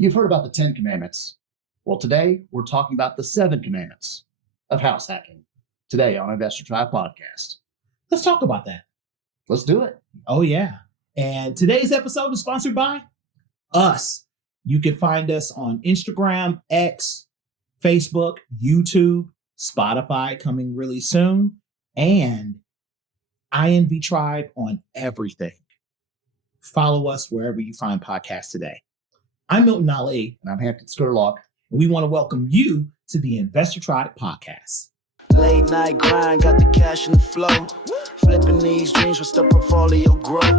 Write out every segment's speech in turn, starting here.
You've heard about the 10 commandments. Well, today we're talking about the 7 commandments of house hacking. Today on Investor Tribe Podcast. Let's talk about that. Let's do it. Oh, yeah. And today's episode is sponsored by us. You can find us on Instagram, X, Facebook, YouTube, Spotify coming really soon, and INV Tribe on everything. Follow us wherever you find podcasts today. I'm Milton Ali. And I'm Hampton Scurlock. And we want to welcome you to the Investor Tribe Podcast. Late night grind, got the cash in the flow. Flipping these dreams, what's the portfolio grow?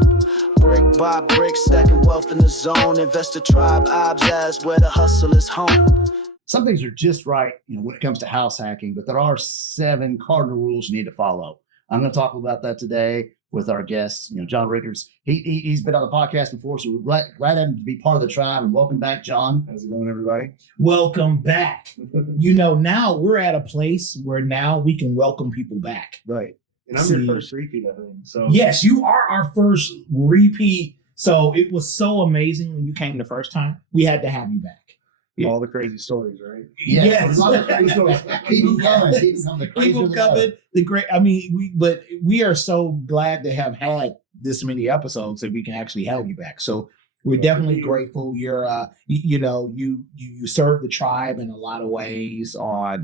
Brick by brick, stacking wealth in the zone. Investor Tribe, obs where the hustle is home. Some things are just right, when it comes to house hacking, but there are 7 cardinal rules you need to follow. I'm going to talk about that today with our guest, John Rickert. He's been on the podcast before, so we're glad to be part of the tribe. And welcome back, John. How's it going, everybody? Welcome back. Now we're at a place where now we can welcome people back. Right. And I'm your first repeat, I think. So yes, you are our first repeat. So it was so amazing when you came the first time. We had to have you back. All the crazy stories, right? Yes. Keep them coming. Keep them coming. We are so glad to have had this many episodes that we can actually have you back. So we're definitely grateful. You're, you serve the tribe in a lot of ways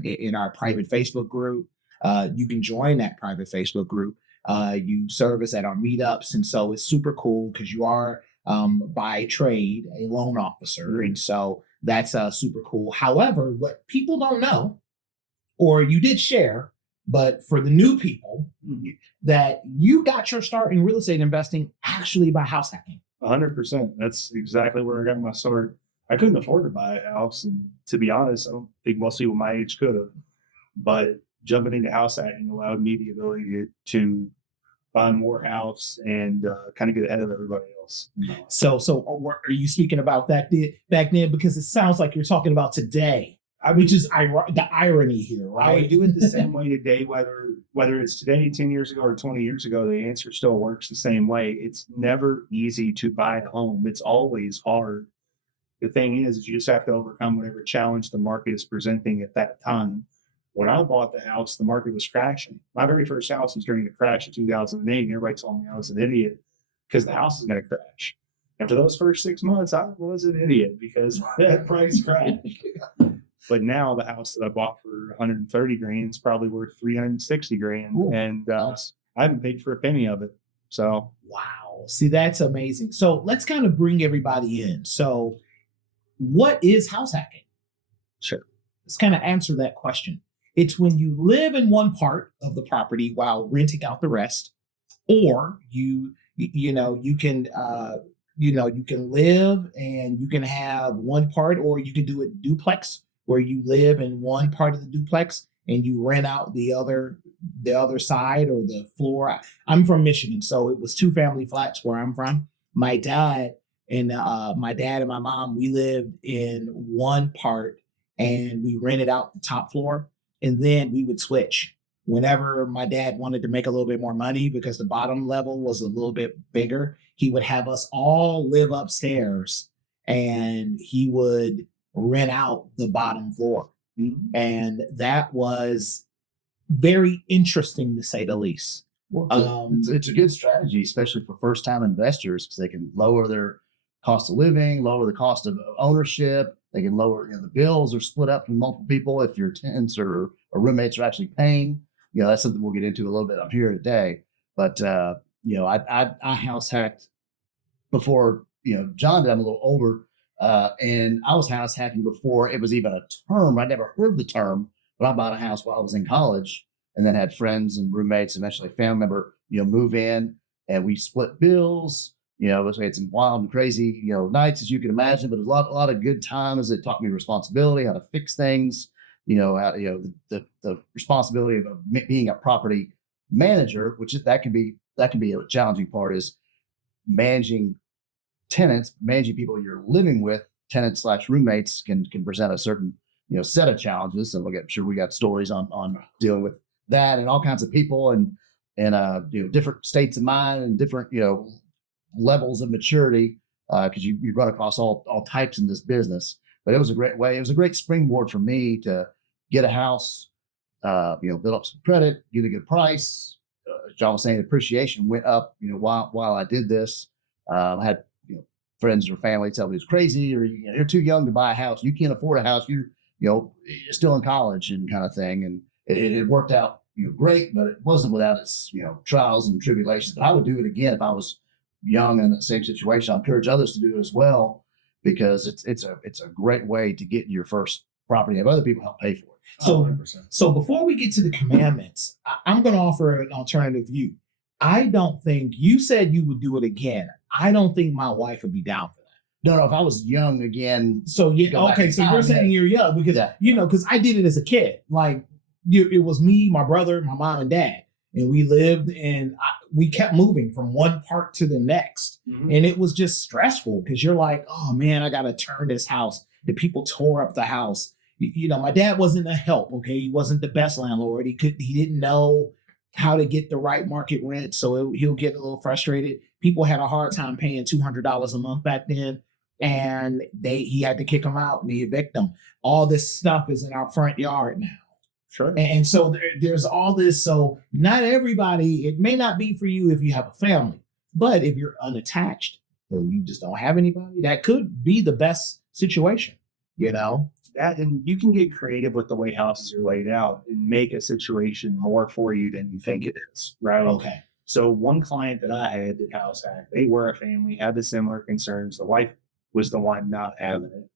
in our private Facebook group. You can join that private Facebook group. You serve us at our meetups. And so it's super cool because you are, by trade, a loan officer. And so that's super cool. However, what people don't know, or you did share, but for the new people, that you got your start in real estate investing actually by house hacking. 100%. That's exactly where I got my start. I couldn't afford to buy a house. And to be honest, I don't think most people my age could have. But jumping into house hacking allowed me the ability to buy more house and kind of get ahead of everybody else. So are you speaking about that back then? Because it sounds like you're talking about today, which is the irony here, right? I would do it the same way today, whether it's today, 10 years ago, or 20 years ago, the answer still works the same way. It's never easy to buy a home. It's always hard. The thing is you just have to overcome whatever challenge the market is presenting at that time. When I bought the house, the market was crashing. My very first house was during the crash of 2008. And everybody told me I was an idiot because the house is going to crash. After those first 6 months, I was an idiot because that price crashed. But now the house that I bought for 130 grand is probably worth 360 grand. Ooh, and nice. I haven't paid for a penny of it. So, wow. See, that's amazing. So let's kind of bring everybody in. So what is house hacking? Sure. Let's kind of answer that question. It's when you live in one part of the property while renting out the rest, or you can live and you can have one part, or you can do it duplex where you live in one part of the duplex and you rent out the other side or the floor. I'm from Michigan, so it was 2 family flats where I'm from. My dad and my mom, we lived in one part and we rented out the top floor. And then we would switch whenever my dad wanted to make a little bit more money because the bottom level was a little bit bigger. He would have us all live upstairs and he would rent out the bottom floor. Mm-hmm. And that was very interesting to say the least. Well, it's a good strategy, especially for first-time investors, because they can lower their cost of living, lower the cost of ownership. They can lower, the bills are split up from multiple people if your tenants or roommates are actually paying. That's something we'll get into a little bit up here today. But, I house hacked before, John did. I'm a little older. And I was house hacking before it was even a term. I never heard the term, but I bought a house while I was in college and then had friends and roommates, eventually a family member, move in, and we split bills. We had some wild and crazy, nights, as you can imagine, but a lot of good times. It taught me responsibility, how to fix things, the responsibility of being a property manager, which that can be a challenging part, is managing tenants, managing people you're living with. Tenants / roommates can present a certain, set of challenges. So we got stories on dealing with that and all kinds of people and different states of mind and different, levels of maturity because you run across all types in this business. But it was a great way. It was a great springboard for me to get a house, build up some credit, get a good price. John was saying appreciation went up, while I did this. I had, friends or family tell me it's crazy, or you're too young to buy a house. You can't afford a house. You're still in college and kind of thing. And it worked out, great, but it wasn't without its, trials and tribulations. But I would do it again if I was young in the same situation. I encourage others to do it as well, because it's a great way to get your first property and have other people help pay for it. So, 100%. so before we get to the commandments, I'm going to offer an alternative view. I don't think you said you would do it again. I don't think my wife would be down for that. No, if I was young again. So Go back okay. in So time, you're saying you're young because Yeah. because I did it as a kid. Like it was me, my brother, my mom, and dad, and we lived and we kept moving from one part to the next, and it was just stressful because you're like, oh man, I got to turn this house. The people tore up the house. My dad wasn't a help. Okay, he wasn't the best landlord. He didn't know how to get the right market rent, so he'll get a little frustrated. People had a hard time paying $200 a month back then, and he had to kick them out and evict them. All this stuff is in our front yard now. Sure. And so there's all this. So not everybody, it may not be for you if you have a family, but if you're unattached or you just don't have anybody, that could be the best situation, That, and you can get creative with the way houses are laid out and make a situation more for you than you think it is, right? Okay. So one client that I had that house hacked, they were a family, had the similar concerns. The wife was the one not having it.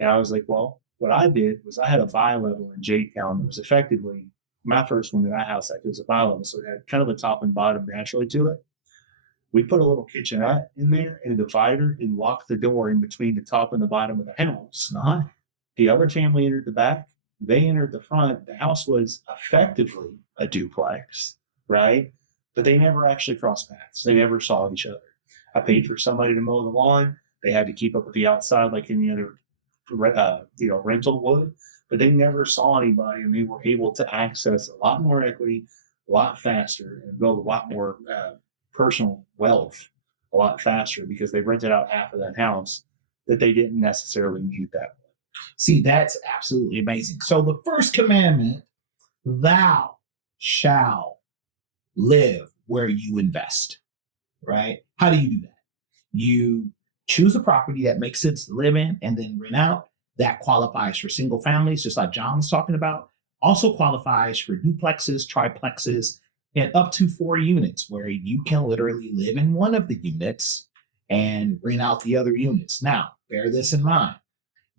And I was like, well, what I did was I had a bi-level in J-Town that was effectively my first one that I house hacked was a bi-level. So it had kind of a top and bottom naturally to it. We put a little kitchenette in there and a divider and locked the door in between the top and the bottom of the house. The other family entered the back. They entered the front. The house was effectively a duplex, right? But they never actually crossed paths. They never saw each other. I paid for somebody to mow the lawn. They had to keep up with the outside like any other, rental would. But they never saw anybody, and they were able to access a lot more equity, a lot faster, and build a lot more personal wealth a lot faster because they rented out half of that house that they didn't necessarily need that. See, that's absolutely amazing. So the first commandment, thou shalt live where you invest, right? How do you do that? You choose a property that makes sense to live in and then rent out. That qualifies for single families, just like John was talking about. Also qualifies for duplexes, triplexes, and up to 4 units where you can literally live in one of the units and rent out the other units. Now, bear this in mind.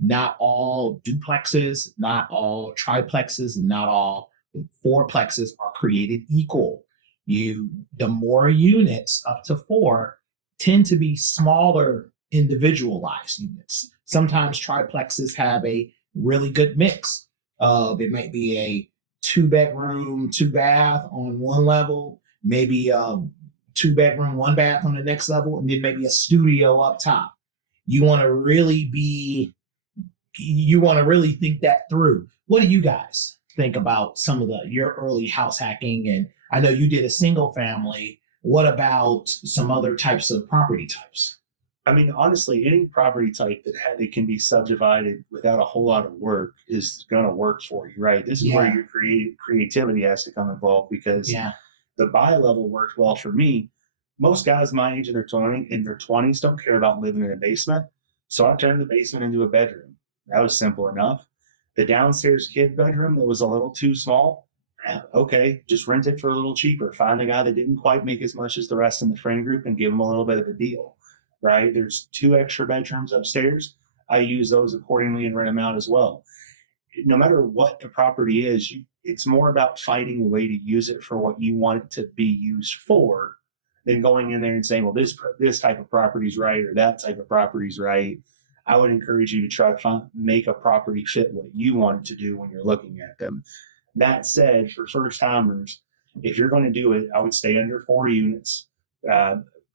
Not all duplexes, not all triplexes, and not all 4plexes are created equal. The more units, up to 4, tend to be smaller individualized units. Sometimes triplexes have a really good mix of, it might be a 2-bedroom, 2-bath on one level, maybe 2-bedroom, 1-bath on the next level, and then maybe a studio up top. You want to really think that through. What do you guys think about some of your early house hacking? And I know you did a single family. What about some other types of property types? I mean, honestly, any property type that can be subdivided without a whole lot of work is going to work for you, right? This is where your creativity has to come involved because the bi-level worked well for me. Most guys my age in their 20s don't care about living in a basement. So I turned the basement into a bedroom. That was simple enough. The downstairs kid bedroom that was a little too small, okay, just rent it for a little cheaper. Find a guy that didn't quite make as much as the rest in the friend group and give him a little bit of a deal, right? There's 2 extra bedrooms upstairs. I use those accordingly and rent them out as well. No matter what the property is, it's more about finding a way to use it for what you want it to be used for than going in there and saying, well, this type of property is right or that type of property is right. I would encourage you to try to make a property fit what you want it to do when you're looking at them. That said, for first timers, if you're going to do it, I would stay under 4 units,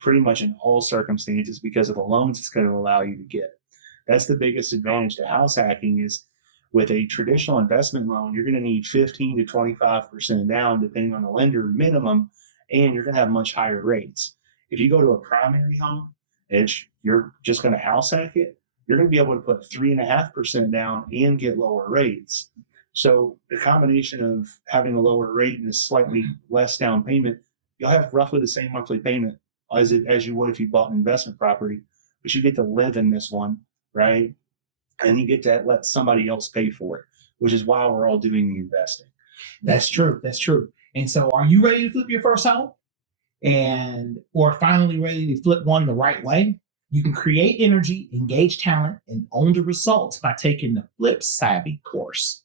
pretty much in all circumstances because of the loans it's going to allow you to get. That's the biggest advantage to house hacking is with a traditional investment loan, you're going to need 15 to 25% down, depending on the lender minimum, and you're going to have much higher rates. If you go to a primary home, You're just going to house hack it. You're going to be able to put 3.5% down and get lower rates. So the combination of having a lower rate and a slightly less down payment, you'll have roughly the same monthly payment as you would if you bought an investment property, but you get to live in this one, right? And you get to let somebody else pay for it, which is why we're all doing the investing. That's true. That's true. And so, are you ready to flip your first home, or finally ready to flip one the right way? You can create energy, engage talent, and own the results by taking the Flip Savvy course.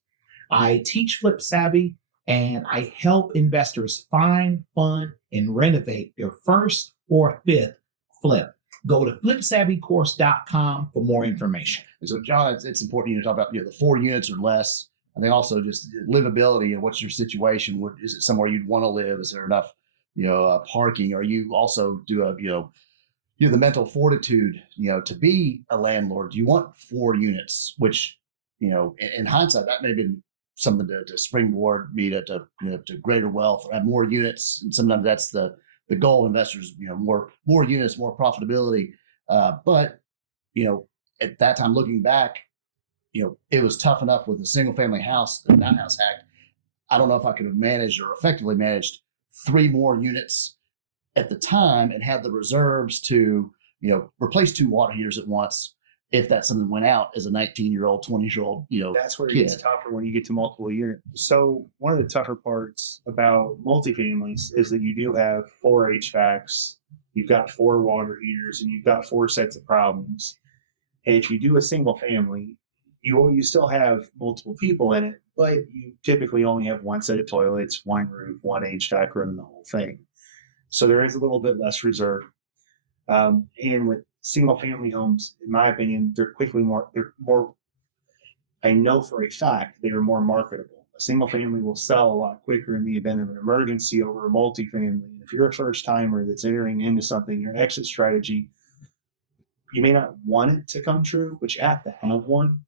I teach Flip Savvy, and I help investors find, fund, and renovate their first or fifth flip. Go to flipsavvycourse.com for more information. And so, John, it's important you to talk about the 4 units or less. I think also just livability and what's your situation. Is it somewhere you'd want to live? Is there enough, parking? Or you also do the mental fortitude, to be a landlord. Do you want 4 units? Which, in hindsight, that may have been something to springboard me to greater wealth, or have more units. And sometimes that's the goal of investors, more units, more profitability. But at that time, looking back, it was tough enough with a single family house, that house hacked. I don't know if I could have managed or effectively managed 3 more units at the time and have the reserves to, replace 2 water heaters at once if that something went out as a 19-year-old, 20-year-old, That's where it kid. gets tougher when you get to multiple units. So one of the tougher parts about multifamilies is that you do have 4 HVACs, you've got 4 water heaters, and you've got 4 sets of problems. And if you do a single family, you still have multiple people in it, but you typically only have 1 set of toilets, 1 roof, 1 HVAC room, the whole thing. So there is a little bit less reserve. And with single family homes, in my opinion, they're more, I know for a fact, they are more marketable. A single family will sell a lot quicker in the event of an emergency over a multifamily. If you're a first timer that's entering into something, your exit strategy, you may not want it to come true, but you have to have one.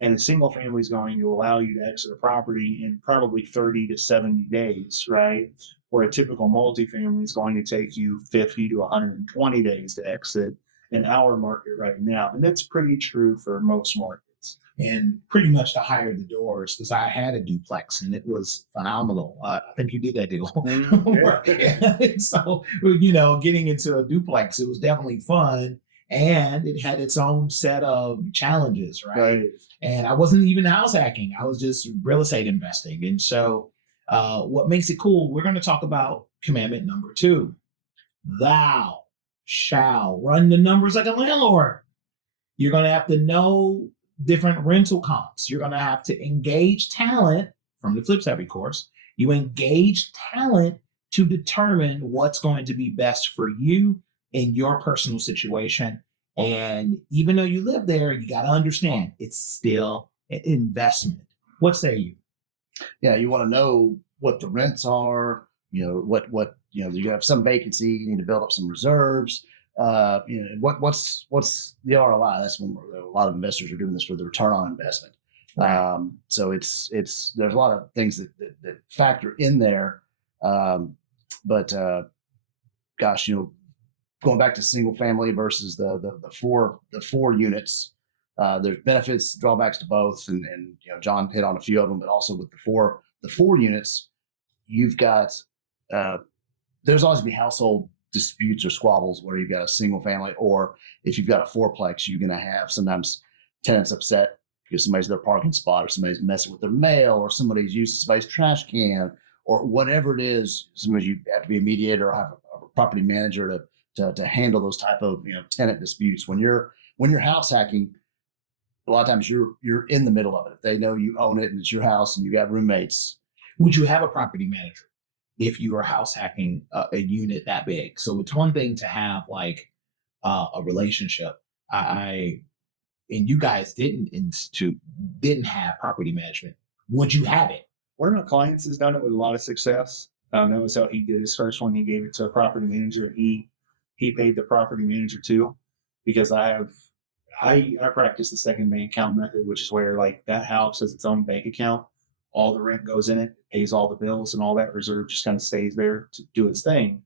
And a single family is going to allow you to exit a property in probably 30 to 70 days, right? Where a typical multifamily is going to take you 50 to 120 days to exit in our market right now. And that's pretty true for most markets. And pretty much to hire the doors, because I had a duplex and it was phenomenal. I think you did that deal. Yeah. So, getting into a duplex, it was definitely fun. And it had its own set of challenges, right? And I wasn't even house hacking. I was just real estate investing. And so what makes it cool, we're going to talk about commandment number 2. Thou shall run the numbers like a landlord. You're going to have to know different rental comps. You're going to have to engage talent from the Flip Savvy course. You engage talent to determine what's going to be best for you in your personal situation. And even though you live there, you got to understand it's still an investment. What say you? Yeah, you want to know what the rents are, what you have some vacancy, you need to build up some reserves. What's the ROI? That's when a lot of investors are doing this for the return on investment. Right. So it's there's a lot of things that factor in there. But gosh, going back to single family versus the 4 units, there's benefits, drawbacks to both, and John hit on a few of them, but also with the 4 units, you've got there's always be household disputes or squabbles where you've got a single family, or if you've got a 4-plex, you're going to have sometimes tenants upset because somebody's their parking spot, or somebody's messing with their mail, or somebody's using somebody's trash can, or whatever it is. Sometimes you have to be a mediator or have a property manager to handle those type of tenant disputes. When you're house hacking, a lot of times you're in the middle of it. If they know you own it and it's your house and you got roommates, would you have a property manager if you were house hacking a unit that big? So it's one thing to have like a relationship. And you guys didn't have property management. Would you have it? One of my clients has done it with a lot of success. That was how he did his first one. He gave it to a property manager. He paid the property manager too, because I practice the second bank account method, which is where like that house has its own bank account. All the rent goes in it, pays all the bills, and all that reserve just kind of stays there to do its thing.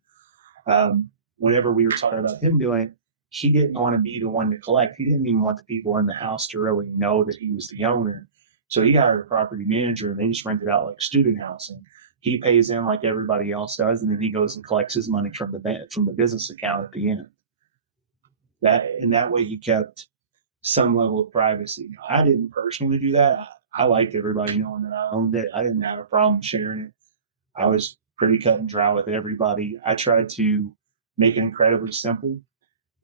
Whenever we were talking about him doing it, he didn't want to be the one to collect. He didn't even want the people in the house to really know that he was the owner. So he hired a property manager and they just rent it out like student housing. He pays in like everybody else does, and then he goes and collects his money from the business account at the end. That way he kept some level of privacy. I didn't personally do that. I liked everybody knowing that I owned it. I didn't have a problem sharing it. I was pretty cut and dry with everybody. I tried to make it incredibly simple,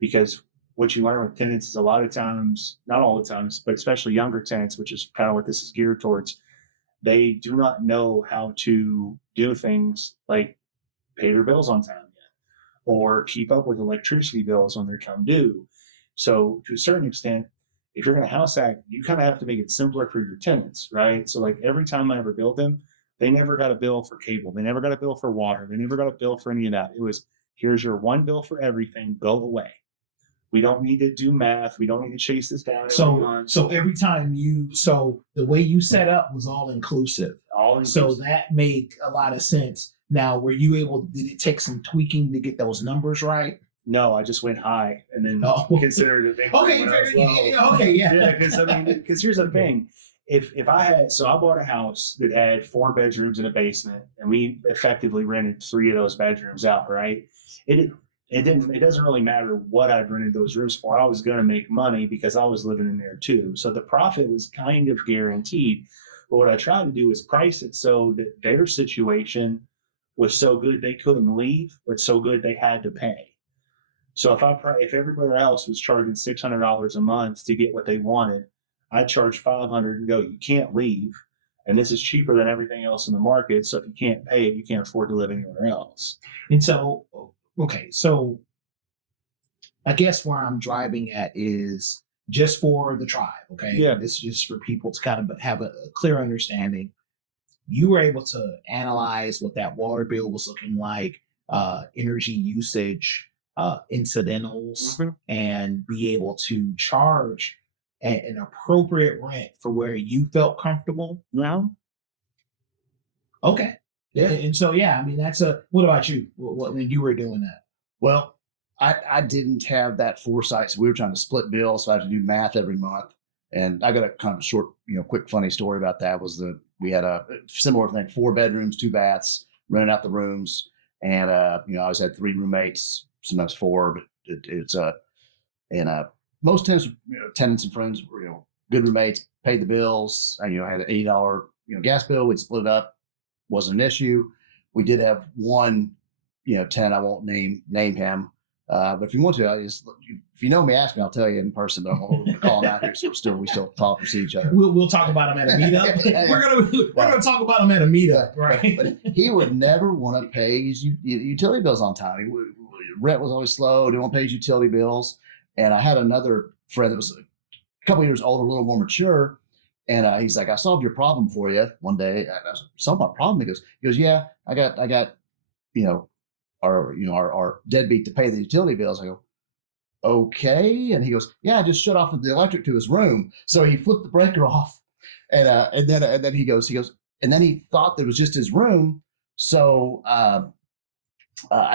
because what you learn with tenants is a lot of times, not all the times, but especially younger tenants, which is kind of what this is geared towards, they do not know how to do things like pay their bills on time yet, or keep up with electricity bills when they come due. So to a certain extent, if you're going to house act, you kind of have to make it simpler for your tenants, right? So like every time I ever billed them, they never got a bill for cable. They never got a bill for water. They never got a bill for any of that. It was, here's your one bill for everything, go away. We don't need to do math. We don't need to chase this down. So every time so the way you set up was all inclusive. So that made a lot of sense. Now, did it take some tweaking to get those numbers right? No, I just went high and then considered it. Because here's the thing. If I had, so I bought a house that had 4 bedrooms and a basement, and we effectively rented 3 of those bedrooms out, right? It doesn't really matter what I'd rented those rooms for. I was going to make money because I was living in there too. So the profit was kind of guaranteed. But what I tried to do is price it so that their situation was so good they couldn't leave, but so good they had to pay. So if everybody else was charging $600 a month to get what they wanted, I'd charge $500 and go, you can't leave. And this is cheaper than everything else in the market. So if you can't pay it, you can't afford to live anywhere else. And so, okay, so I guess where I'm driving at is just for the tribe, okay? Yeah. This is just for people to kind of have a clear understanding. You were able to analyze what that water bill was looking like, energy usage, incidentals, and be able to charge an appropriate rent for where you felt comfortable. No. Okay. Yeah. And so, I mean, what about you? When you were doing that? Well, I didn't have that foresight. So we were trying to split bills. So I had to do math every month. And I got a kind of a short, quick, funny story about that we had a similar thing, 4 bedrooms, 2 baths, rented out the rooms. And, I always had 3 roommates, sometimes 4, but most tenants and friends were, good roommates, paid the bills. I had an $80, gas bill. We'd split it up. Wasn't an issue. We did have one, tenant. I won't name him. But if you want to, if you know me, ask me. I'll tell you in person. But I won't call him out here. So we still talk and see each other. We'll talk about him at a meetup. We're gonna talk about him at a meetup, right? But he would never want to pay his utility bills on time. Rent was always slow. Didn't want to pay his utility bills. And I had another friend that was a couple years older, a little more mature. And he's like, I solved your problem for you one day. I solved my problem. He goes, yeah, I got, our deadbeat to pay the utility bills. I go, okay. And he goes, yeah, I just shut off the electric to his room. So he flipped the breaker off. And then he goes, and then he thought that it was just his room. So I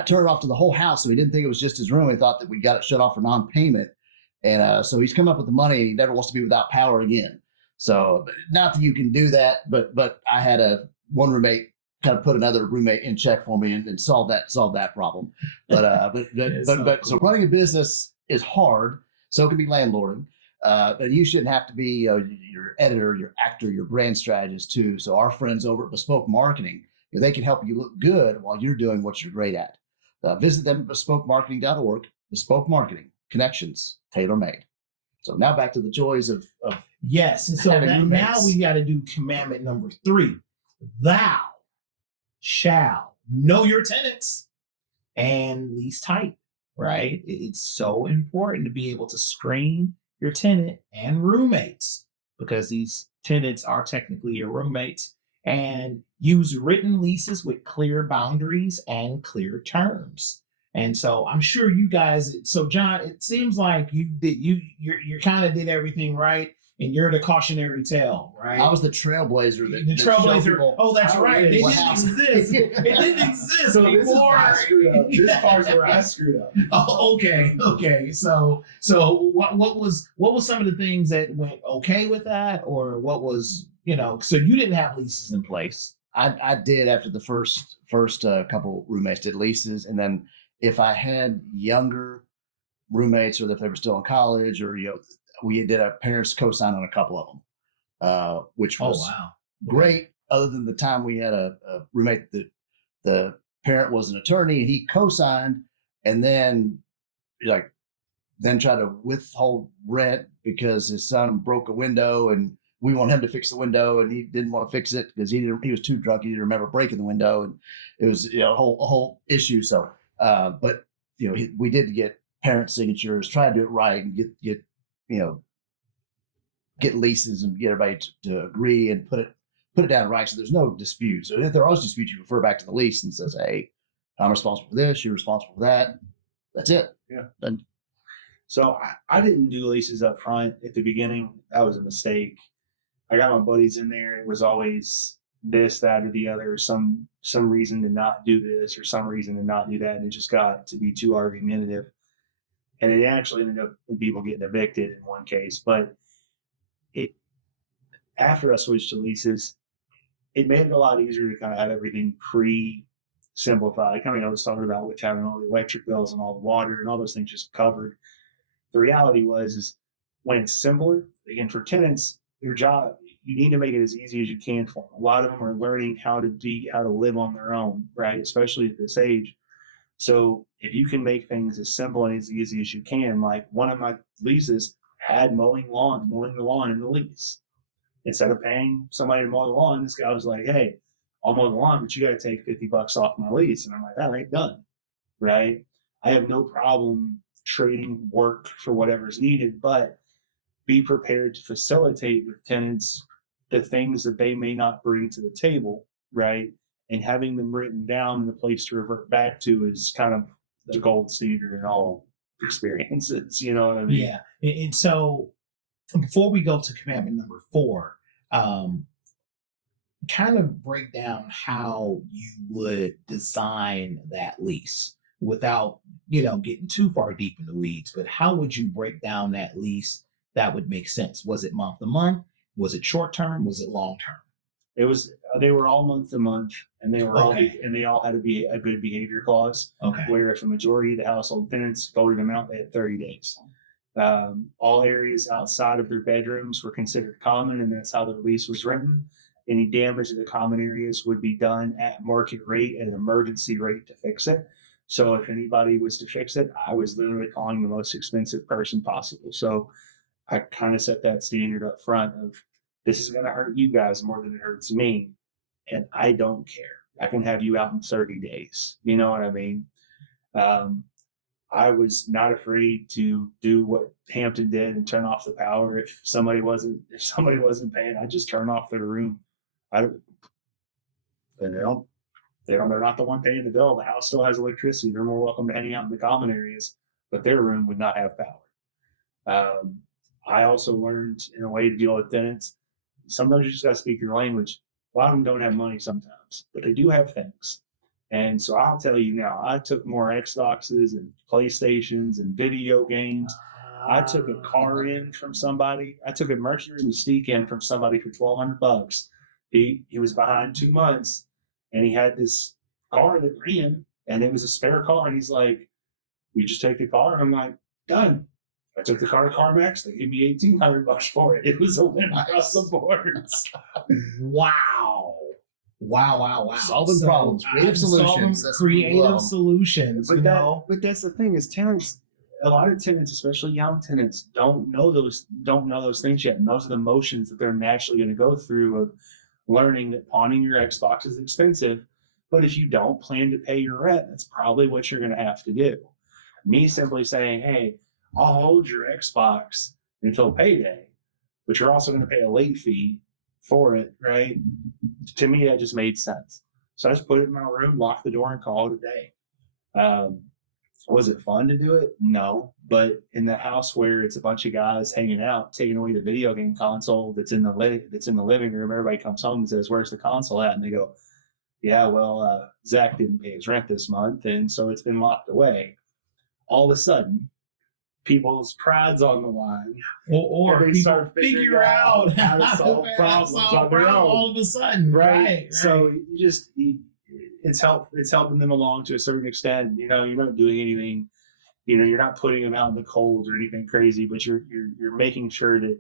turned it off to the whole house. So he didn't think it was just his room. He thought that we got it shut off for non-payment. And so he's come up with the money and he never wants to be without power again. So not that you can do that, but I had one roommate kind of put another roommate in check for me and solve that problem. But so running a business is hard. So it can be landlording. But you shouldn't have to be your editor, your actor, your brand strategist too. So our friends over at Bespoke Marketing, they can help you look good while you're doing what you're great at. Visit them at bespokemarketing.org. Bespoke Marketing, connections, tailor-made. So now back to the joys of yes. And so now we got to do commandment number 3. Thou shall know your tenants and lease type, right? It's so important to be able to screen your tenant and roommates, because these tenants are technically your roommates, and use written leases with clear boundaries and clear terms. And so I'm sure you guys, so John, it seems like you kind of did everything right. and you're the cautionary tale, right? I was the trailblazer. The trailblazer. Oh, that's I right. They was- didn't exist. It didn't exist So this is where before. I screwed up. This part's where I screwed up. Oh, okay. So what was some of the things that went okay with that, or what was, so you didn't have leases in place. I did after the first couple roommates did leases, and then if I had younger roommates or if they were still in college, or we did a parents co-sign on a couple of them, which was wow. great. Other than the time we had a roommate that the parent was an attorney and he co-signed, and then tried to withhold rent because his son broke a window and we want him to fix the window, and he didn't want to fix it because he was too drunk. He didn't remember breaking the window, and it was a whole issue. So, but we did get parent signatures, try to do it right, and get leases and get everybody to agree and put it down right. So there's no disputes. So if there are disputes, you refer back to the lease and says, "Hey, I'm responsible for this. You're responsible for that." That's it. Yeah. And So I didn't do leases up front at the beginning. That was a mistake. I got my buddies in there. It was always this, that, or the other, some reason to not do this or some reason to not do that. And it just got to be too argumentative. And it actually ended up with people getting evicted in one case. But after I switched to leases, it made it a lot easier to kind of have everything simplified. I was talking about with having all the electric bills and all the water and all those things just covered. The reality is when it's simpler, again, for tenants, your job, you need to make it as easy as you can for them. A lot of them are learning how to live on their own, right? Especially at this age. So if you can make things as simple and as easy as you can, like one of my leases had mowing the lawn in the lease. Instead of paying somebody to mow the lawn, this guy was like, "Hey, I'll mow the lawn, but you got to take $50 off my lease." And I'm like, "All right, done." Right? I have no problem trading work for whatever's needed, but be prepared to facilitate with tenants the things that they may not bring to the table, right? And having them written down in the place to revert back to is kind of the gold standard in all experiences. You know what I mean? Yeah. And so before we go to commandment number 4, kind of break down how you would design that lease without, getting too far deep in the weeds, but how would you break down that lease that would make sense? Was it month to month? Was it short term? Was it long term? They were all month to month, and they were Okay. they all had to be a good behavior clause. Okay. Where if the majority of the household tenants voted them out, they had 30 days. All areas outside of their bedrooms were considered common, and that's how the lease was written. Any damage to the common areas would be done at market rate, at an emergency rate to fix it. So if anybody was to fix it, I was literally calling the most expensive person possible. So I kind of set that standard up front of, this is going to hurt you guys more than it hurts me. And I don't care. I can have you out in 30 days. You know what I mean? I was not afraid to do what Hampton did and turn off the power. If somebody wasn't paying, I'd just turn off their room. They're not the one paying the bill. The house still has electricity. They're more welcome to hanging out in the common areas, but their room would not have power. I also learned in a way to deal with tenants. Sometimes you just got to speak your language. A lot of them don't have money sometimes, but they do have things. And so I'll tell you now, I took more Xboxes and PlayStations and video games. I took a car in from somebody. I took a Mercury Mystique in from somebody for $1,200. He was behind 2 months, and he had this car that ran, and it was a spare car. And he's like, "We just take the car." And I'm like, "Done." I took the car to CarMax. They gave me $1,800 for it. It was a win across the board. Wow. Solving problems, creative solutions. That's what we Creative love. solutions. But that's the thing is tenants. A lot of tenants, especially young tenants, don't know those things yet, and those are the motions that they're naturally going to go through of learning that pawning your Xbox is expensive. But if you don't plan to pay your rent, that's probably what you're going to have to do. Me simply saying, "Hey, I'll hold your Xbox until payday, but you're also going to pay a late fee for it," right? To me, that just made sense. So I just put it in my room, lock the door, and call it a day. Was it fun to do it? No. But in the house where it's a bunch of guys hanging out, taking away the video game console that's in the living room, everybody comes home and says, "Where's the console at?" And they go, "Yeah, well, Zach didn't pay his rent this month, and so it's been locked away." All of a sudden, people's pride's on the line, Or and they people start figuring out how to solve problems on their own. all of a sudden, right? So it's helping them along to a certain extent. You know, you're not doing anything. You know, you're not putting them out in the cold or anything crazy, but you're making sure that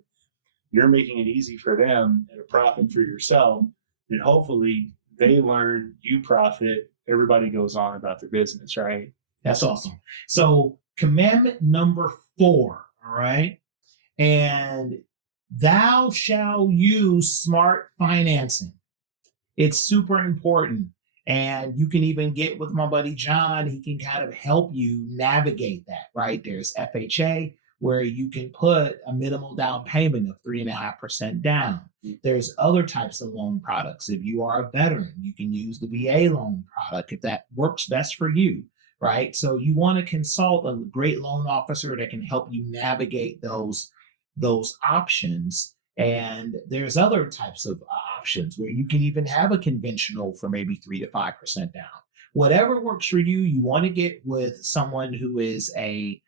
you're making it easy for them and a profit for yourself. And hopefully they learn, you profit, everybody goes on about their business, right? That's awesome. So commandment number 4, all right? And thou shalt use smart financing. It's super important. And you can even get with my buddy John. He can kind of help you navigate that, right? There's FHA, where you can put a minimal down payment of 3.5% down. There's other types of loan products. If you are a veteran, you can use the VA loan product if that works best for you, right? So you want to consult a great loan officer that can help you navigate those options. And there's other types of options where you can even have a conventional for maybe 3 to 5% down. Whatever works for you, you want to get with someone who is a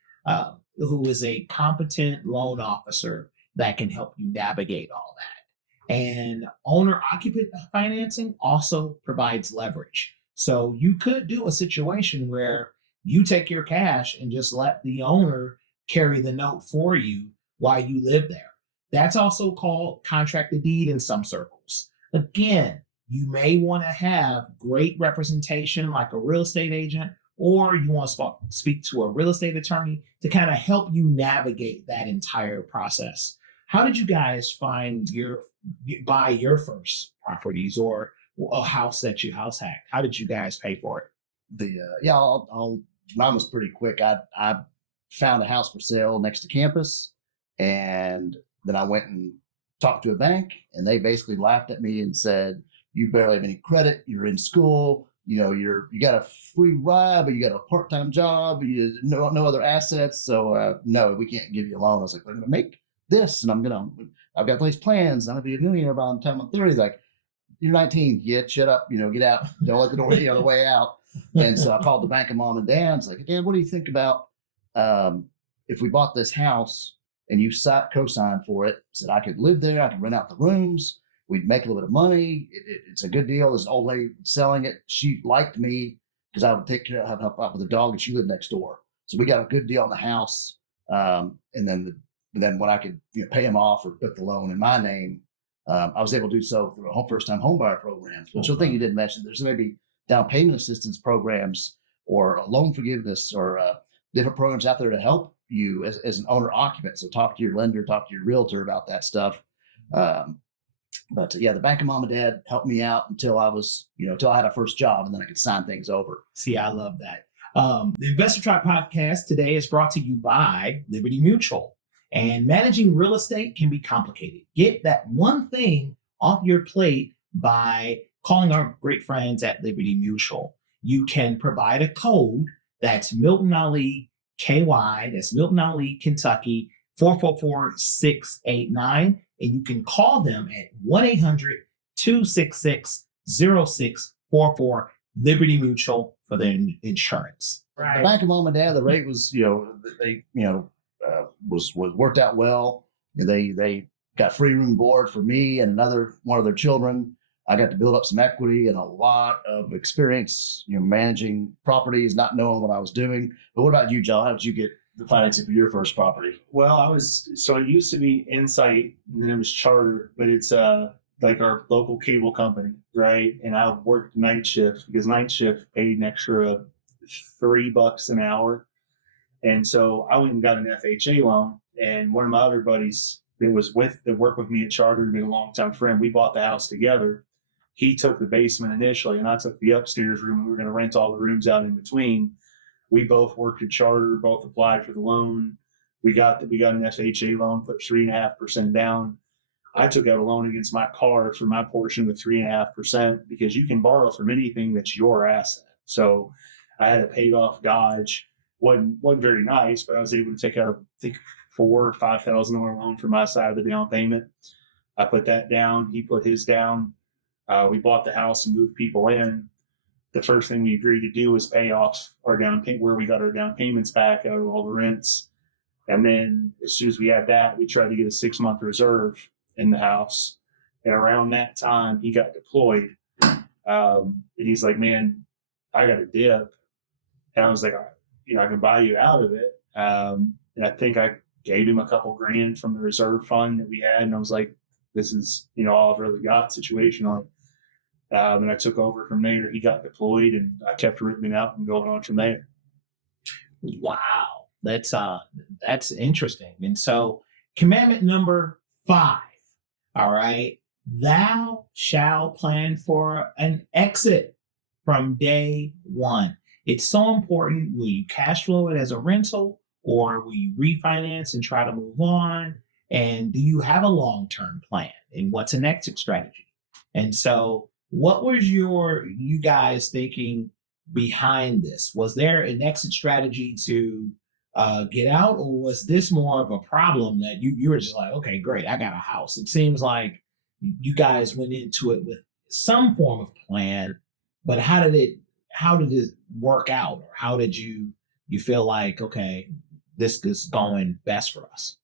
competent loan officer that can help you navigate all that. And owner-occupant financing also provides leverage. So you could do a situation where you take your cash and just let the owner carry the note for you while you live there. That's also called contracted deed in some circles. Again, you may want to have great representation like a real estate agent, or you want to speak to a real estate attorney to kind of help you navigate that entire process. How did you guys buy your first properties or a house that you house hacked? How did you guys pay for it? Mine was pretty quick. I found a house for sale next to campus, and then I went and talked to a bank, and they basically laughed at me and said, "You barely have any credit. You're in school. You know, you got a free ride, but you got a part-time job. You no other assets. So no, we can't give you a loan." I was like, "I'm going to make this, and I've got these plans. I'm going to be a millionaire by the time I'm 30." Like, "You're 19. Shut up. Get out. Don't let the door hit you on the way out." And so I called the bank of mom and dad. I was like, "Dad, what do you think about if we bought this house and you co-signed for it? Said I could live there. I could rent out the rooms. We'd make a little bit of money. It's a good deal." This old lady selling it, she liked me because I would take care of, help out with the dog, and she lived next door. So we got a good deal on the house. And then when I could pay him off or put the loan in my name, I was able to do so through a first-time homebuyer program. Which the thing you didn't mention, there's maybe down payment assistance programs or loan forgiveness or different programs out there to help you as an owner occupant. So talk to your lender, talk to your realtor about that stuff. But the bank of mom and dad helped me out until I was, until I had a first job, and then I could sign things over. See, I love that. The Investor Tribe podcast today is brought to you by Liberty Mutual. And managing real estate can be complicated. Get that one thing off your plate by calling our great friends at Liberty Mutual. You can provide a code that's Milton Ali KY, that's Milton Ali, Kentucky, 444-689. And you can call them at 1-800-266-0644, Liberty Mutual, for their insurance. Right. The bank of mom and dad, the rate was, was worked out well. They got free room board for me and one of their children. I got to build up some equity and a lot of experience, managing properties, not knowing what I was doing. But what about you, John? How did you get the financing for your first property? Well, I used to be Insight, and then it was Charter, but it's like our local cable company, right? And I worked night shift because night shift paid an extra $3 an hour. And so I went and got an FHA loan, and one of my other buddies that worked with me at Charter, been a longtime friend, we bought the house together. He took the basement initially, and I took the upstairs room. We were going to rent all the rooms out in between. We both worked at Charter, both applied for the loan. We got an FHA loan, put 3.5% down. I took out a loan against my car for my portion with 3.5% because you can borrow from anything that's your asset. So I had a paid off Dodge. wasn't very nice, but I was able to take out, I think, $4,000 or $5,000 loan for my side of the down payment. I put that down. He put his down. We bought the house and moved people in. The first thing we agreed to do was pay off our down payment, where we got our down payments back out of all the rents. And then as soon as we had that, we tried to get a 6-month reserve in the house. And around that time, he got deployed. And he's like, man, I got a dip. And I was like, I can buy you out of it. And I think I gave him a couple grand from the reserve fund that we had. And I was like, this is, all I've really got situation on it. And I took over from there. He got deployed, and I kept ripping out and going on from there. Wow, that's interesting. And so, commandment number 5. All right, thou shalt plan for an exit from day one. It's so important. Will you cash flow it as a rental, or will you refinance and try to move on? And do you have a long-term plan? And what's an exit strategy? And so, what was you guys thinking behind this? Was there an exit strategy to get out, or was this more of a problem that you were just like, okay, great, I got a house? It seems like you guys went into it with some form of plan, but how did it work out, or how did you feel like, okay, this is going best for us?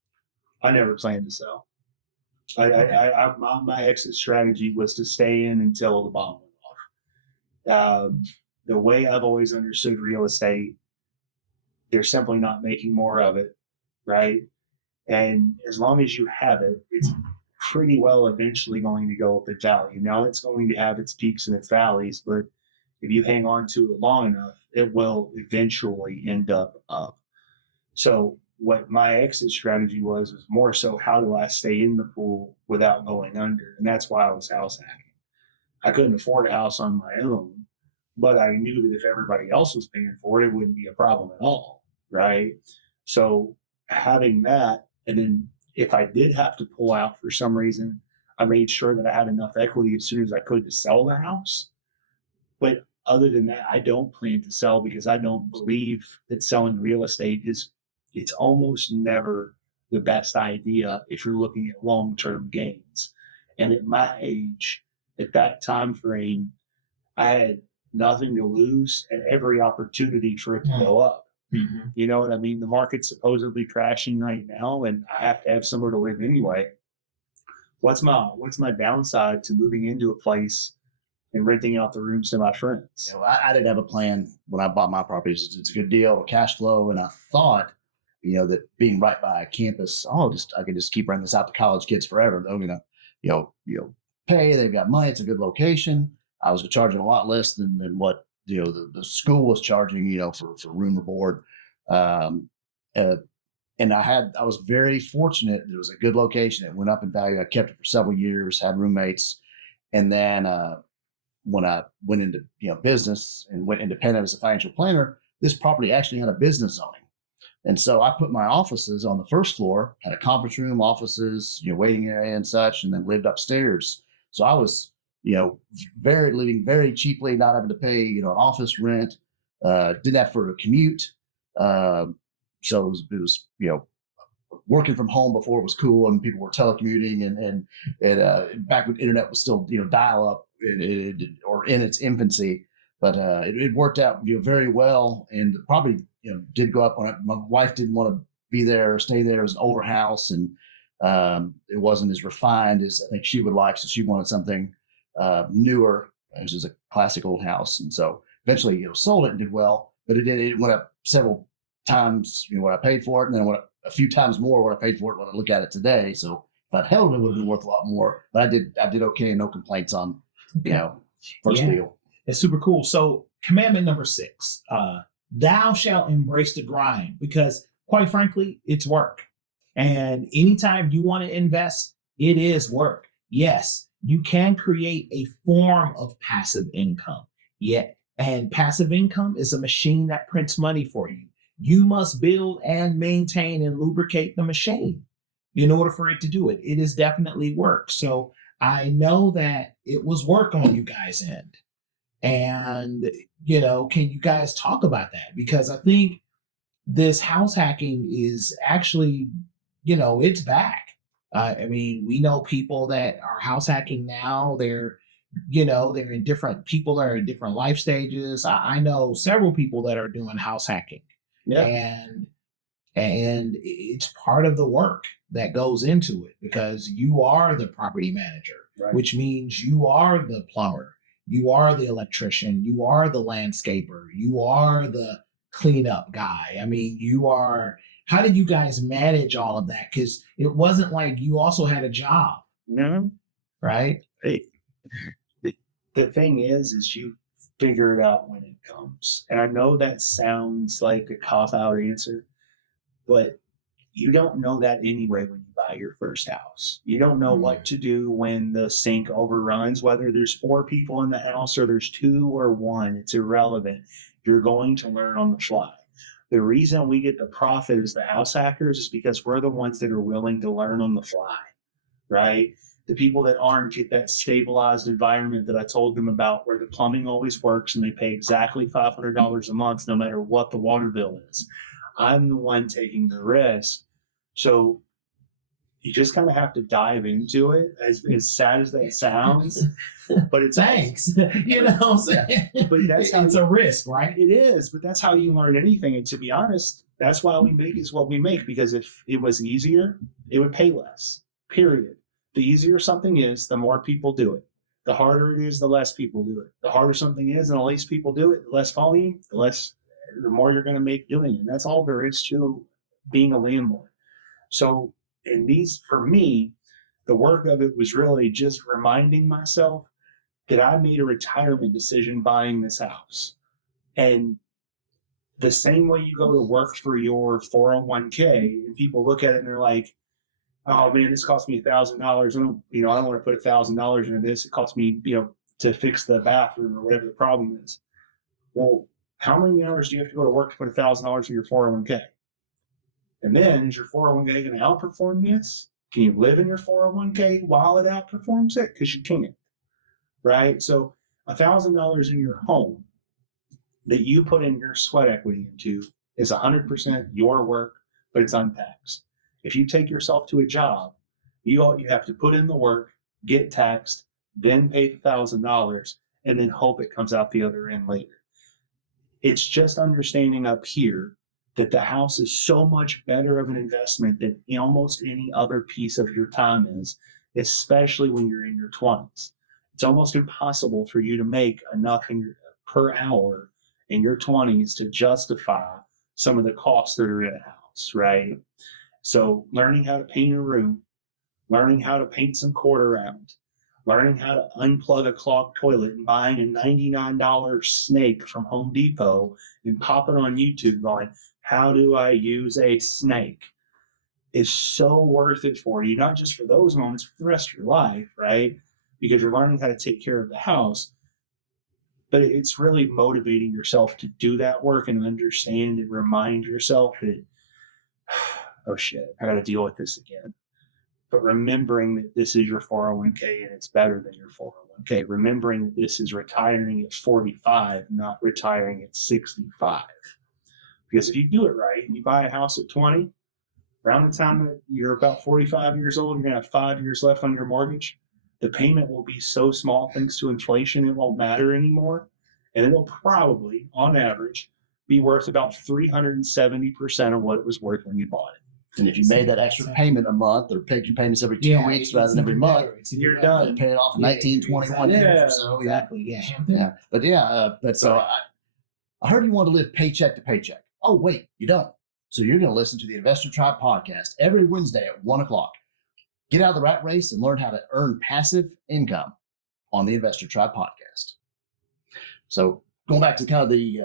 I never planned to sell. My exit strategy was to stay in until the bottom went off. The way I've always understood real estate, they're simply not making more of it, right? And as long as you have it, it's pretty well eventually going to go up in value. Now, it's going to have its peaks and its valleys, but if you hang on to it long enough, it will eventually end up. So what my exit strategy was more so, how do I stay in the pool without going under? And that's why I was house hacking. I couldn't afford a house on my own, but I knew that if everybody else was paying for it, it wouldn't be a problem at all, right? So having that, and then if I did have to pull out for some reason, I made sure that I had enough equity as soon as I could to sell the house. But other than that, I don't plan to sell, because I don't believe that selling real estate it's almost never the best idea if you're looking at long-term gains. And at my age, at that time frame, I had nothing to lose and every opportunity for it to go up. Mm-hmm. You know what I mean? The market's supposedly crashing right now, and I have to have somewhere to live anyway. What's my downside to moving into a place and renting out the rooms to my friends? I didn't have a plan when I bought my properties. It's a good deal, cash flow, and I thought, that being right by a campus, I can just keep renting this out to college kids forever. They're gonna, pay. They've got money. It's a good location. I was charging a lot less than what the school was charging, for room or board. And I was very fortunate. It was a good location. It went up in value. I kept it for several years. Had roommates, and then when I went into business and went independent as a financial planner, this property actually had a business zoning. And so I put my offices on the first floor, had a conference room, offices, waiting area and such, and then lived upstairs. So I was, living very cheaply, not having to pay, an office rent. Did that for a commute. So it was, working from home before it was cool and people were telecommuting and back when internet was still, dial up or in its infancy. But it worked out very well, and probably did go up when my wife didn't want to be there or stay there. It was an older house, and it wasn't as refined as I think she would like. So she wanted something newer. This is a classic old house, and so eventually sold it and did well. But it went up several times what I paid for it, and then went up a few times more what I paid for it when I look at it today. So if I'd held it, it would have been worth a lot more. But I did okay, no complaints on first deal. It's super cool. So commandment number 6, thou shalt embrace the grind, because quite frankly, it's work. And anytime you want to invest, it is work. Yes, you can create a form of passive income. And passive income is a machine that prints money for you. You must build and maintain and lubricate the machine in order for it to do it. It is definitely work. So I know that it was work on you guys' end. And, can you guys talk about that? Because I think this house hacking is actually, you know, it's back. I mean, we know people that are house hacking now. They're, you know, they're in different people that are in different life stages. I know several people that are doing house hacking, Yeah. and it's part of the work that goes into it because you are the property manager, Right. which means you are the plumber, you are the electrician, you are the landscaper, you are the cleanup guy. I mean, you are. How did you guys manage all of that? Because it wasn't like you also had a job, No. right? The thing is you figure it out when it comes. And I know that sounds like a cop-out answer, but you don't know that anyway when you buy your first house. You don't know what to do when the sink overruns, whether there's 4 people in the house or there's 2 or 1. It's irrelevant. You're going to learn on the fly. The reason we get the profit as the house hackers is because we're the ones that are willing to learn on the fly, right? The people that aren't get that stabilized environment that I told them about where the plumbing always works and they pay exactly $500 a month no matter what the water bill is. I'm the one taking the risk. So you just kind of have to dive into it, as sad as that sounds. But it's Thanks. You know what I'm saying? But that's how it's a risk, right? It is, but that's how you learn anything. And to be honest, that's why we make is what we make, because if it was easier, it would pay less, period. The easier something is, the more people do it. The harder it is, the less people do it. The harder something is, and the less people do it, the less volume, the more you're going to make doing it. And that's all there is to being a landlord. So for me, the work of it was really just reminding myself that I made a retirement decision buying this house. And the same way you go to work for your 401k, and people look at it and they're like, oh man, this cost me $1,000. I don't want to put $1,000 into this. It cost me, to fix the bathroom or whatever the problem is. Well, how many hours do you have to go to work to put $1,000 in your 401k? And then is your 401k going to outperform this? Can you live in your 401k while it outperforms it? Because you can't, right? So $1,000 in your home that you put in your sweat equity into is 100% your work, but it's untaxed. If you take yourself to a job, you have to put in the work, get taxed, then pay the $1,000, and then hope it comes out the other end later. It's just understanding up here that the house is so much better of an investment than almost any other piece of your time is, especially when you're in your 20s. It's almost impossible for you to make enough per hour in your 20s to justify some of the costs that are in a house, right? So learning how to paint a room, learning how to paint some quarter round, learning how to unplug a clogged toilet and buying a $99 snake from Home Depot and popping on YouTube going, how do I use a snake? Is so worth it for you, not just for those moments, but for the rest of your life, right? Because you're learning how to take care of the house. But it's really motivating yourself to do that work and understand and remind yourself that, oh shit, I got to deal with this again. But remembering that this is your 401k and it's better than your 401k. Remembering that this is retiring at 45, not retiring at 65. Because if you do it right and you buy a house at 20, around the time that you're about 45 years old, you're going to have 5 years left on your mortgage. The payment will be so small thanks to inflation, it won't matter anymore. And it'll probably, on average, be worth about 370% of what it was worth when you bought it. And if you made that extra payment a month or paid your payments every 2 weeks rather than every month, you're done. Pay it off in 19, 21 years or so. Exactly. Yeah. Yeah. But I heard you want to live paycheck to paycheck. Oh, wait, you don't. So you're going to listen to the Investor Tribe podcast every Wednesday at 1:00. Get out of the rat race and learn how to earn passive income on the Investor Tribe podcast. So going back to kind of the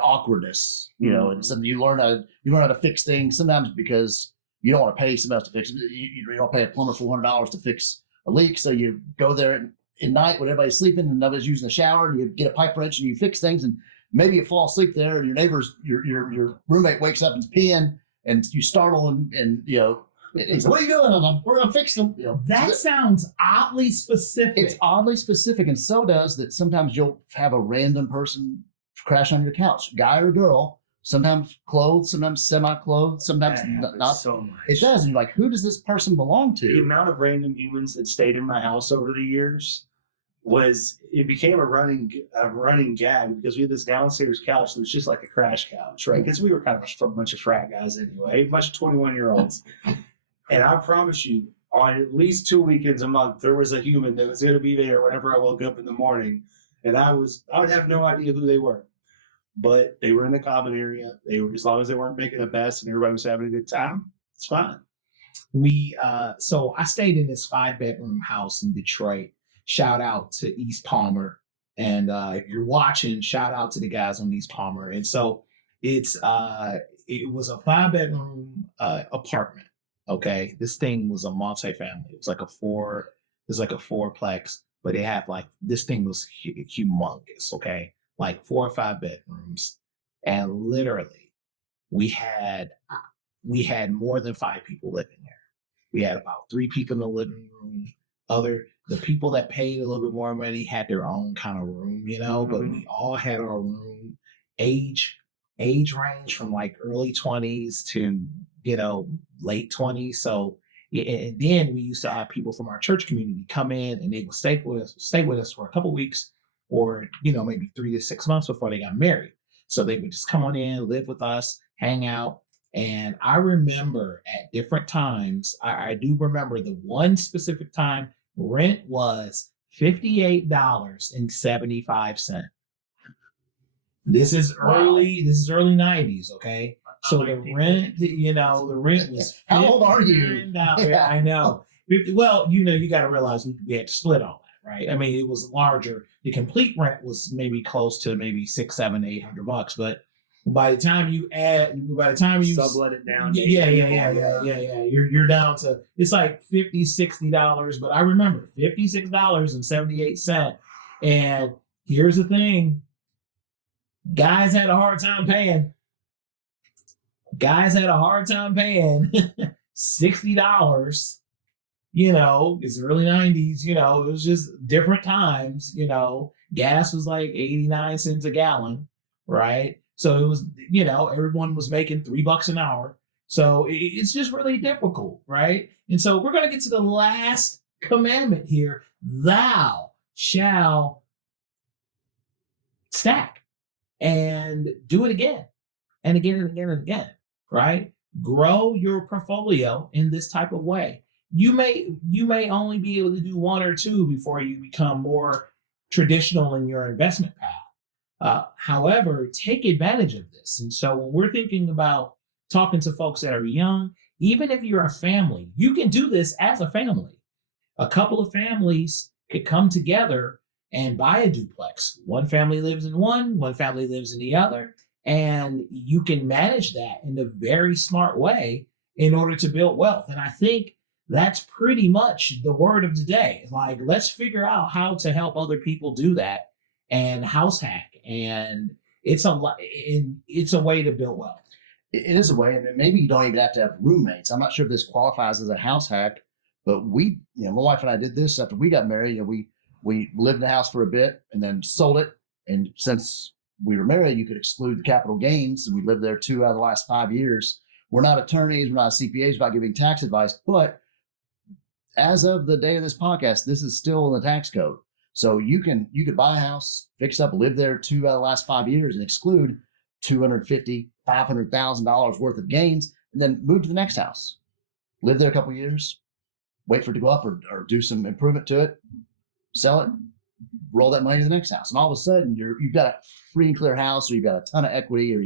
awkwardness, and something you learn how to fix things sometimes because you don't want to pay somebody else to fix it. You don't pay a plumber $400 to fix a leak. So you go there at night when everybody's sleeping and nobody's using the shower, and you get a pipe wrench and you fix things, and maybe you fall asleep there and your roommate wakes up and is peeing and you startle and he's like, what are you doing? We're gonna fix them. That sounds oddly specific. It's oddly specific, and so does that sometimes you'll have a random person crash on your couch, guy or girl, sometimes clothed, sometimes semi-clothed, sometimes That not. happens so much. It does. And you're like, who does this person belong The to? amount of random humans that stayed in my house over the years became a running gag because we had this downstairs couch that was just like a crash couch, right? Because we were kind of a bunch of frat guys anyway, a bunch of 21-year-olds. And I promise you, on at least 2 weekends a month, there was a human that was going to be there whenever I woke up in the morning, and I would have no idea who they were, but they were in the common area. They were, as long as they weren't making a mess and everybody was having a good time, it's fine. So I stayed in this 5-bedroom house in Detroit. Shout out to East Palmer. And if you're watching, shout out to the guys on East Palmer. And so it was a 5-bedroom apartment. Okay. This thing was a multifamily. It was like a fourplex, but it had this thing was humongous. Okay. Like 4 or 5 bedrooms. And literally we had more than 5 people living there. We had about 3 people in the living room. The people that paid a little bit more money had their own kind of room, but we all had our room. Age range from like early 20s to, late 20s. So, and then we used to have people from our church community come in and they would stay with us for a couple of weeks or, maybe 3 to 6 months before they got married. So they would just come on in, live with us, hang out. And I remember at different times, I do remember the one specific time rent was $58.75. This is early 90s, okay? So the rent, the rent was How old are you? Yeah. I know. Well, you got to realize we had to split all that, right? I mean, it was larger. The complete rent was maybe close to maybe $600, $700, $800, but by the time you sublet it down, you're down to, it's like $50, $60. But I remember $56.78. And here's the thing. Guys had a hard time paying $60. It's early 90s, it was just different times, gas was like 89 cents a gallon, right? So it was, everyone was making $3 an hour. So it's just really difficult, right? And so we're going to get to the last commandment here. Thou shall stack and do it again and again and again and again, right? Grow your portfolio in this type of way. You may only be able to do 1 or 2 before you become more traditional in your investment path. However, take advantage of this. And so when we're thinking about talking to folks that are young, even if you're a family, you can do this as a family. A couple of families could come together and buy a duplex. One family lives in one family lives in the other, and you can manage that in a very smart way in order to build wealth. And I think that's pretty much the word of the day. Like, let's figure out how to help other people do that and house hack. And it's a way to build wealth. It is a way, and maybe you don't even have to have roommates. I'm not sure if this qualifies as a house hack, but my wife and I did this after we got married. We lived in the house for a bit and then sold it. And since we were married, you could exclude the capital gains, and we lived there 2 out of the last 5 years. We're not attorneys, we're not CPAs, we're not giving tax advice, but as of the day of this podcast, this is still in the tax code. So you could buy a house, fix up, live there 2 out of the last 5 years and exclude $250,000, $500,000 worth of gains, and then move to the next house. Live there a couple of years, wait for it to go up or do some improvement to it, sell it, roll that money to the next house. And all of a sudden you've got a free and clear house, or you've got a ton of equity, or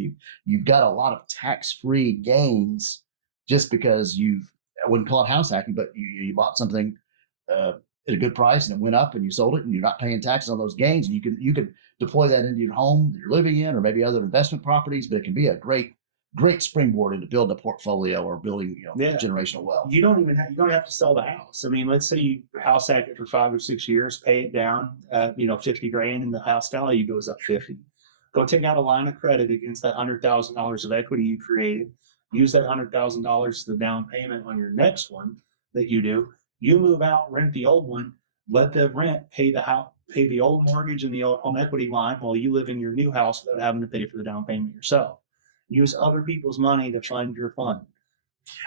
you've got a lot of tax-free gains just because I wouldn't call it house hacking, but you bought something at a good price and it went up and you sold it and you're not paying taxes on those gains. And you could deploy that into your home that you're living in, or maybe other investment properties, but it can be a great springboard into building a portportfolio or building generational wealth. You don't have to sell the house. I mean, let's say you house hack it for 5 or 6 years, pay it down, $50,000, and the house value goes up 50. Go take out a line of credit against that $100,000 of equity you created. Use that $100,000 as the down payment on your next one that you do. You move out, rent the old one, let the rent pay the house, pay the old mortgage and the old home equity line while you live in your new house without having to pay for the down payment yourself. Use other people's money to fund your fund.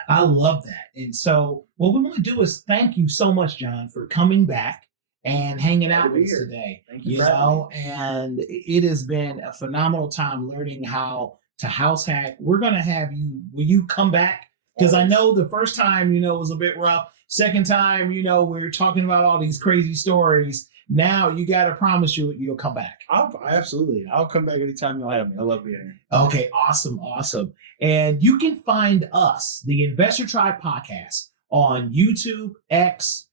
I love that. And so what we want to do is thank you so much, John, for coming back and hanging out with us today. Thank you You for having know, and it has been a phenomenal time learning how to house hack. We're going to have you, will you come back? Because I know the first time, you know, was a bit rough. Second time, you know, we're talking about all these crazy stories. Now you got to promise you'll come back. I'll come back anytime you'll have me. I love being here. Okay, awesome. And you can find us, the Investor Tribe podcast, on YouTube, X,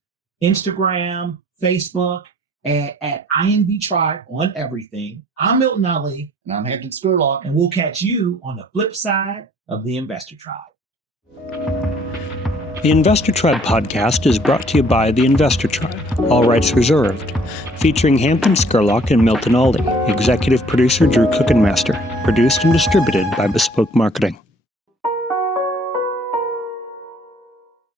Instagram, Facebook, and at INV Tribe on everything. I'm Milton Ali, And I'm Hampton Scurlock. and we'll catch you on the flip side of the Investor Tribe. The Investor Tribe podcast is brought to you by the Investor Tribe, all rights reserved, featuring Hampton Scurlock and Milton Aldi, executive producer Drew Cookenmaster, produced and distributed by Bespoke Marketing.